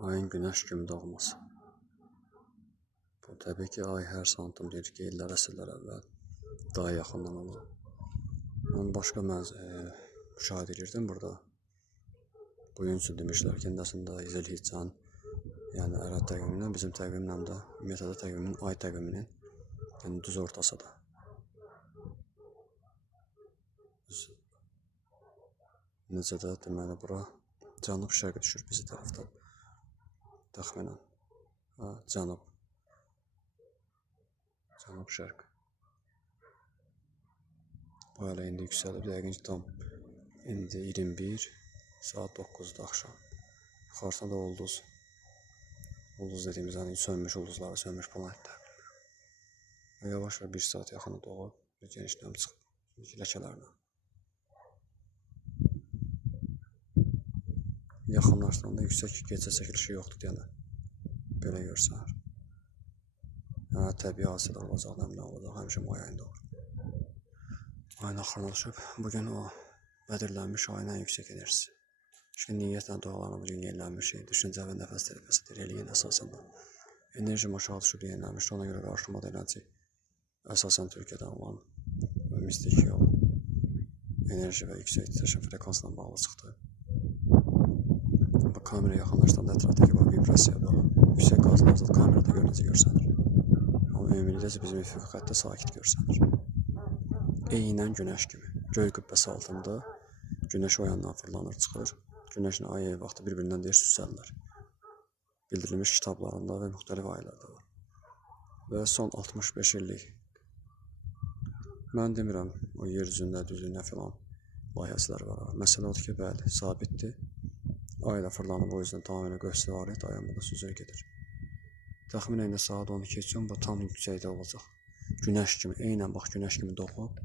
Ayın günəş kimi doğması. Bu təbii ki, ay hər santim deyir ki, illər, əsrlər əvvəl daha yaxından olur. Mən başqa müşahidə edirdim burada. Bu gün üçün demişlər ki, əslində Zilhiccanın, yəni ərəb təqvimindən, bizim təqvimlə də, ümumiyyətlə təqvimin, ay təqviminin yəni düz ortasıdır. Necə də deməli, bura cənub-şərq düşür bizi tərəfdən. Təxminən. Cənub-şərq. Bu hələ indi yüksəlib, yəqin ki, tam indi 21 saat 9-da axşam. Yuxarısında da ulduz. Ulduz dediyimiz, hani sönmüş ulduzları, sönmüş planetlər. Və yavaş və 1 saat yaxını doğub, genişləm çıxıb, ləkələrlə. Yaxınlaşdığında yüksək gecə çəkilişi yoxdur deyənə. Belə görsənir. Yəni, təbii hadisələr olacaq, nəmlə olacaq, həmişə may ayında olur. Ayın axırına düşüb, bugün o bədirlənmiş ayın ən yüksək enerjisi. Çünki niyyətlə dualarına bugün yenilənmiş, düşüncə və nəfəs terapiyası eləyin əsasən də. Enerjim aşağı düşüb yenilənmiş, ona görə qarşıma da eləncək. Əsasən Türkiyədən olan mistik yol, enerji və yüksək titreşim frekansla bağlı çıxdı. Bu kamera yaxınlaşdığında ətrafdakı vibrasiya, yüksək qazlar zat kamerada görünəcə görsənir. Amma ümumilikdə bizim üfüq xəttə sakit görsənir. Eynən günəş kimi. Göy qübbəsi altında günəş o yandan fırlanır, çıxır. Günəşlə ay vaxtı bir-birindən deyir, süsəllər. Bildirilmiş kitablarında və müxtəlif aylarda var. Və son 65 illik. Mən demirəm, o yer üzündə, düzlüyünə filan layihəsilər var. Məsələ odur ki, bəli, sabitdir. Ayla fırlanıb o yüzden tamamilə göstəri alet ayağımda süzür gedir. Təxminən indi saat 12 üçün bu tam yüksəkdə olacaq. Günəş kimi, eynən bax günəş kimi doğub.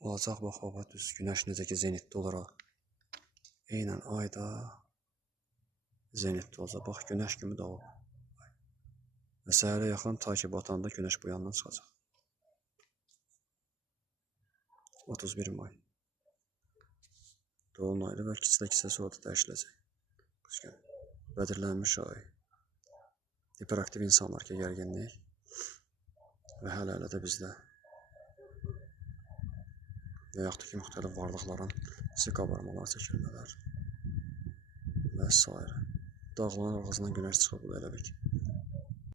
Olacaq bax baba düz günəş necə ki zenitdə olaraq. Eynən ayda zenitdə olacaq. Bax günəş kimi doğub. Və səhərə yaxın ta ki batanda günəş bu yandan çıxacaq. 31 may. Dolunaylı və kiçilə sonra da dəyişiləcək. Bədirlənmiş ay. Hiperaktiv insanlar ki, gərginlik və hələ də bizdə və yaxud ki, müxtəlif varlıqların qabarmalar, çəkilmələr və s. Dağların arxasından günəş çıxıb, elə bil ki.